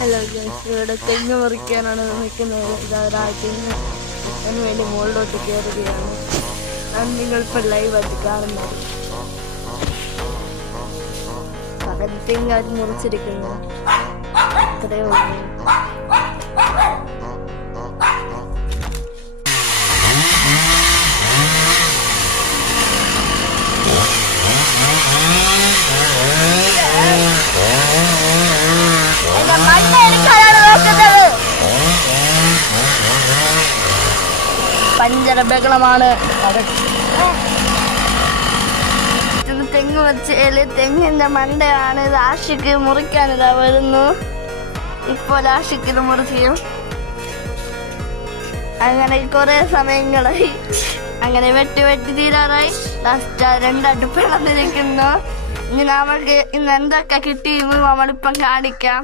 Hello guys, ഇവിടെ തെങ്ങ് മുറിക്കാനാണ് നിൽക്കുന്നത്. ഇതൊരാൾ തെങ്ങ് അതിന് വേണ്ടി മുകളിലോട്ട് കയറുകയാണ്. ഞാൻ നിങ്ങളിപ്പോൾ ലൈവായിട്ട് കാണുന്നത്. പകുതി തെങ്ങ് അത് മുറിച്ചിരിക്കുന്നു. അത്രയേ ഉള്ളൂ. പഞ്ചര ബഹളമാണ്. തെങ്ങ് വെച്ച് തെങ്ങിന്റെ മണ്ടയാണ്. ഇത് ആഷിക്ക് മുറിക്കാനിതാ വരുന്നു. ഇപ്പോൾ ആഷിക്ക് ഇത് മുറിക്കും. അങ്ങനെ കുറെ സമയങ്ങളായി. അങ്ങനെ വെട്ടി തീരാറായി. ലാസ്റ്റ് രണ്ടായിട്ട് പിളർന്നിരിക്കുന്നു. ഇനി നമുക്ക് ഇന്ന് എന്തൊക്കെ കിട്ടിയെന്ന് നമ്മളിപ്പം കാണിക്കാം.